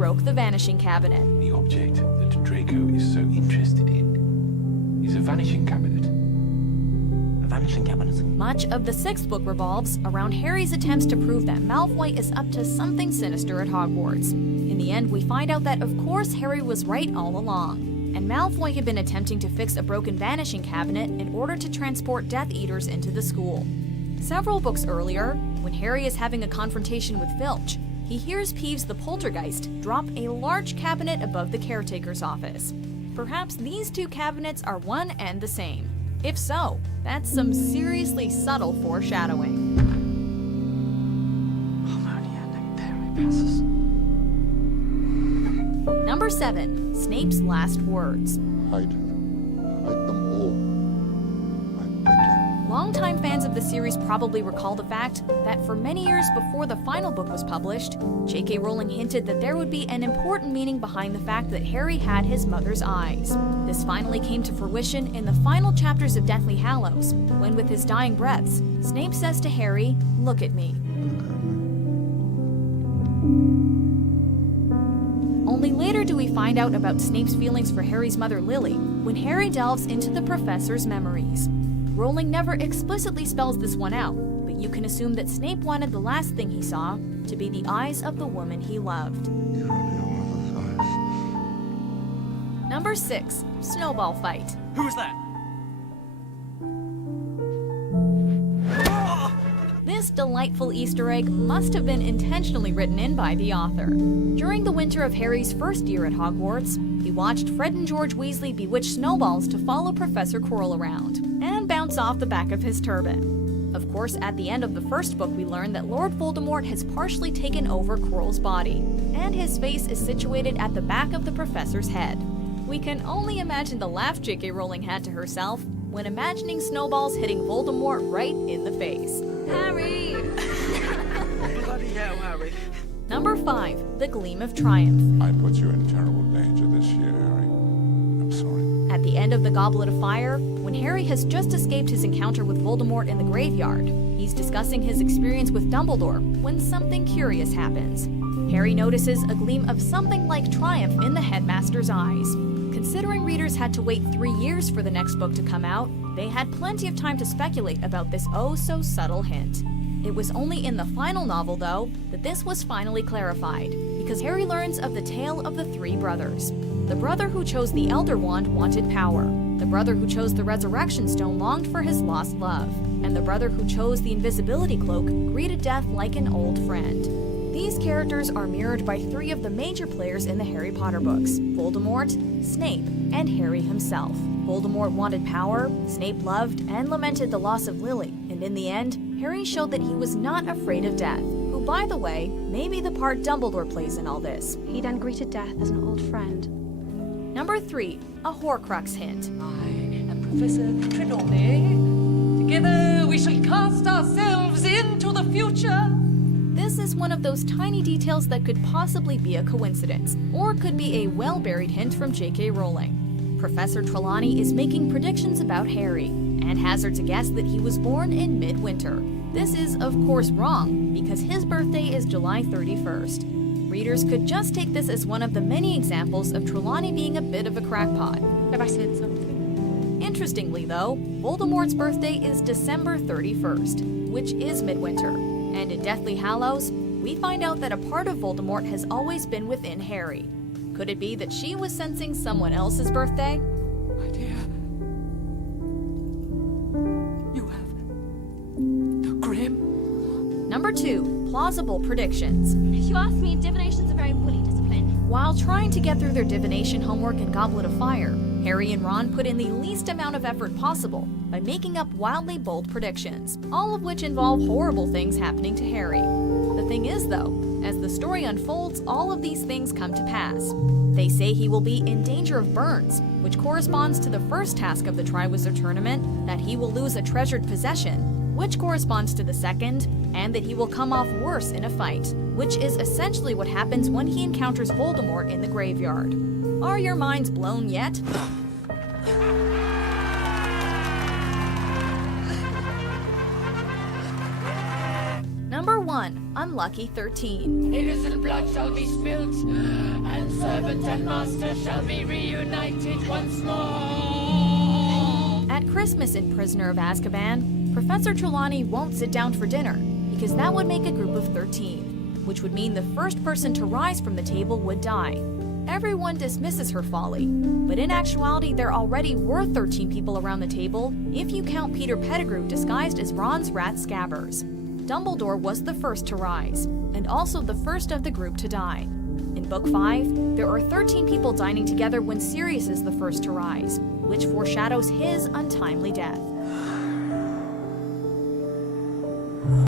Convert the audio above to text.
broke the vanishing cabinet. The object that Draco is so interested in is a vanishing cabinet. A vanishing cabinet? Much of the sixth book revolves around Harry's attempts to prove that Malfoy is up to something sinister at Hogwarts. In the end, we find out that, of course, Harry was right all along, and Malfoy had been attempting to fix a broken vanishing cabinet in order to transport Death Eaters into the school. Several books earlier, when Harry is having a confrontation with Filch, he hears Peeves the Poltergeist drop a large cabinet above the caretaker's office. Perhaps these two cabinets are one and the same. If so, that's some seriously subtle foreshadowing. Number 7. Snape's last words. Hide them all. I beg you. Longtime fans of the series probably recall the fact that for many years before the final book was published, J.K. Rowling hinted that there would be an important meaning behind the fact that Harry had his mother's eyes. This finally came to fruition in the final chapters of Deathly Hallows, when with his dying breaths, Snape says to Harry, "Look at me." Only later do we find out about Snape's feelings for Harry's mother Lily, when Harry delves into the professor's memories. Rowling never explicitly spells this one out, but you can assume that Snape wanted the last thing he saw to be the eyes of the woman he loved. Even your mother's eyes. Number 6. Snowball Fight. Who was that? This delightful Easter egg must have been intentionally written in by the author. During the winter of Harry's first year at Hogwarts, he watched Fred and George Weasley bewitch snowballs to follow Professor Quirrell around and bounce off the back of his turban. Of course, at the end of the first book, we learn that Lord Voldemort has partially taken over Quirrell's body, and his face is situated at the back of the professor's head. We can only imagine the laugh J.K. Rowling had to herself when imagining snowballs hitting Voldemort right in the face. Harry! Bloody hell, Harry. Number 5. The Gleam of Triumph. I put you in terrible danger this year, Harry. I'm sorry. At the end of the Goblet of Fire, when Harry has just escaped his encounter with Voldemort in the graveyard, he's discussing his experience with Dumbledore when something curious happens. Harry notices a gleam of something like triumph in the headmaster's eyes. Considering readers had to wait 3 years for the next book to come out, they had plenty of time to speculate about this oh-so-subtle hint. It was only in the final novel, though, that this was finally clarified, because Harry learns of the tale of the 3 brothers. The brother who chose the Elder Wand wanted power, the brother who chose the Resurrection Stone longed for his lost love, and the brother who chose the Invisibility Cloak greeted death like an old friend. These characters are mirrored by 3 of the major players in the Harry Potter books: Voldemort, Snape, and Harry himself. Voldemort wanted power, Snape loved and lamented the loss of Lily, and in the end, Harry showed that he was not afraid of death, who, by the way, may be the part Dumbledore plays in all this. He then greeted death as an old friend. Number 3. A Horcrux hint. I am Professor Trelawney. Together we shall cast ourselves into the future. This is one of those tiny details that could possibly be a coincidence, or could be a well-buried hint from J.K. Rowling. Professor Trelawney is making predictions about Harry, and hazards a guess that he was born in midwinter. This is, of course, wrong, because his birthday is July 31st. Readers could just take this as one of the many examples of Trelawney being a bit of a crackpot. Have I said something? Interestingly, though, Voldemort's birthday is December 31st, which is midwinter. And in Deathly Hallows, we find out that a part of Voldemort has always been within Harry. Could it be that she was sensing someone else's birthday? My dear, you have the Grim. Number 2. Plausible predictions. If you ask me, divination's a very woolly discipline. While trying to get through their divination homework in Goblet of Fire, Harry and Ron put in the least amount of effort possible by making up wildly bold predictions, all of which involve horrible things happening to Harry. The thing is, though, as the story unfolds, all of these things come to pass. They say he will be in danger of burns, which corresponds to the first task of the Triwizard Tournament, that he will lose a treasured possession, which corresponds to the second, and that he will come off worse in a fight, which is essentially what happens when he encounters Voldemort in the graveyard. Are your minds blown yet? Number 1. unlucky 13. Innocent blood shall be spilt, and servant and master shall be reunited once more. At Christmas in Prisoner of Azkaban, Professor Trelawney won't sit down for dinner because that would make a group of 13, which would mean the first person to rise from the table would die. Everyone dismisses her folly, but in actuality there already were 13 people around the table if you count Peter Pettigrew disguised as Ron's rat Scabbers. Dumbledore was the first to rise, and also the first of the group to die. In Book 5, there are 13 people dining together when Sirius is the first to rise, which foreshadows his untimely death.